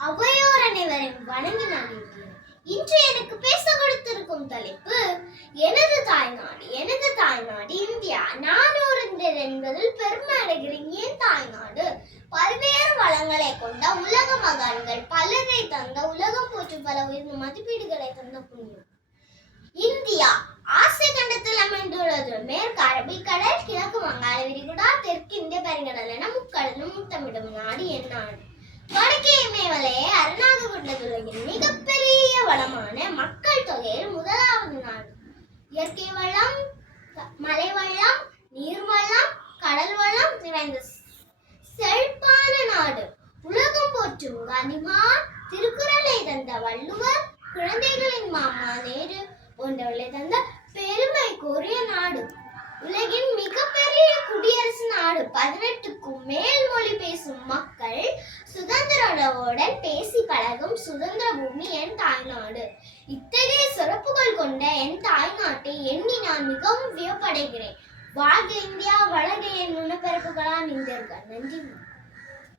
அவையோர் அனைவரையும் வணங்கி மகிழ்கிறேன். இன்று எனக்கு பேச கொடுத்திருக்கும் தலைப்பு எனது தாய்நாடு. எனது தாய்நாடு இந்தியா. நான் ஒரு இந்தியர் என்பதில் பெருமை அடைகிறேன். என் தாய்நாடு பல்வேறு வளங்களை கொண்ட உலக மகான்கள் பலரை தந்த உலகம் போற்று பல உயர்ந்த மதிப்பீடுகளை தந்த புண்ணியம் இந்தியா. ஆசிய கண்டத்தில் அமைந்துள்ளது. மேற்கு அரபிக்கடல், கிழக்கு வங்காள விரிகுடா, தெற்கு இந்திய பெருங்கடல் என முக்கடலும் முத்தமிடும் நாடு என் நாடு. வடக்கே இமயமலையை அரணாக கொண்டது உலகின் மிகப்பெரிய வளமான மக்கள் தொகையில் முதலாவது நாடு. இயற்கை வளம், மலை வளம், நீர் வளம், கடல் வளம் நிறைந்த செழிப்பான நாடு. உலகம் போற்றும் காந்திமான், திருக்குறளை தந்த வள்ளுவர், குழந்தைகளின் மாமா நேரு போன்றவர்களை தந்த பெருமைக்குரிய நாடு. உலகின் மிகப்பெரிய குடியரசு நாடு. 18க்கும் மேல் மொழி பேசும் மக்கள் சுதந்திர உணர்வுடன் பேசி பழகும் சுதந்திர பூமி என் தாய்நாடு. இத்தகைய சிறப்புகள் கொண்ட என் தாய்நாட்டை எண்ணி நான் மிகவும் வியப்படைகிறேன். வாழ்க இந்தியா, வளர்க என் உணப்பிறப்புகளான இந்தியர்கள். நன்றி.